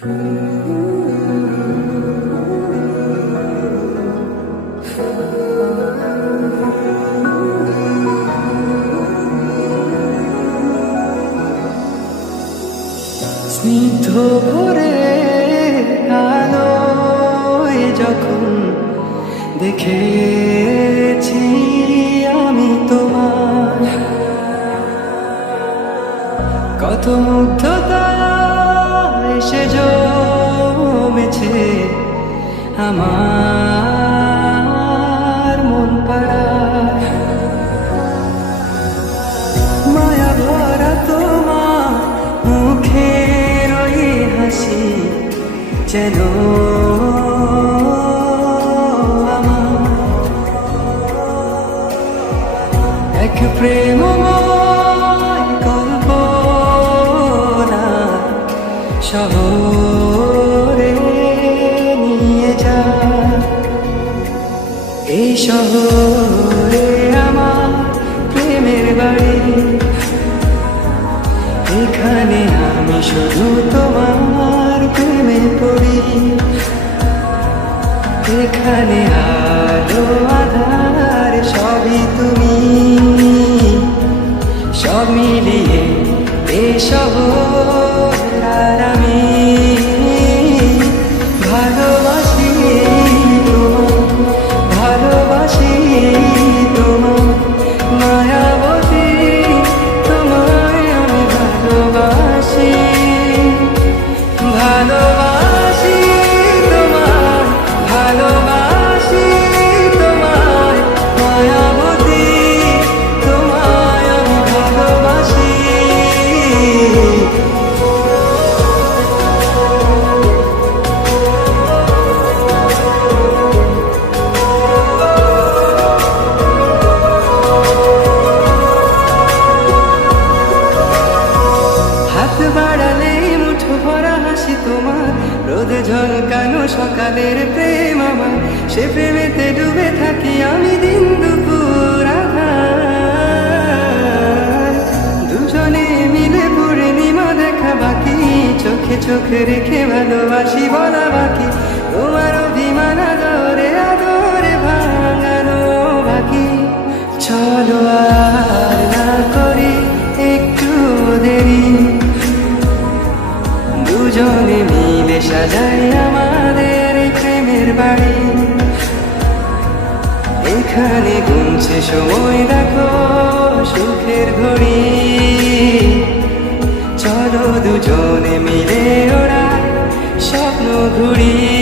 স্নিগ্ধ ভোরের আলোয় যখন দেখেছি আমি তোমার, কত মুগ্ধতা এসে জমেছে আমার মন পাড়ায়। মায়া ভরা তোমার মুখের ওই হাসি যেন আমার এক প্রেমময় কল্পনা শহরে নিয়ে যায়। এই শহরে আমার প্রেমের বাড়ি, এখানে আমি শুধু তোমার প্রেমে পড়ি। এখানে আলো আধার সবই তুমি, সব মিলিয়ে এই শহর আর আমি ভালোবাসি তোমার, ভালোবাসি তোমার মায়াবতী, তোমায় আমি ভালোবাসি, ভালোবাসি তোমার, ভালোবাসি তোমায় মায়াবতী, তোমায় আমি ভালোবাসি। হাত বাড়ালেই মুঠো ভরা হাসি তোমার, রোদে ঝলকানো সকালের প্রেম আমার, সে প্রেমেতে ডুবে থাকি আমি দিন দুপুর আধার। দুজনে মিলে পূর্ণিমা দেখা বাকি, চোখে চোখে রেখে ভালোবাসি বলা বাকি, তোমার অভিমান আদরে আদরে ভাঙানো বাকি। চলো আর না করি একটু দেরি, দুজনে মিলে সাজাই আমাদের প্রেমের বাড়ি। এখানে গুনছে সময় দেখো সুখের ঘড়ি, চলো দুজনে মিলে ওরা স্বপ্ন ঘুরি।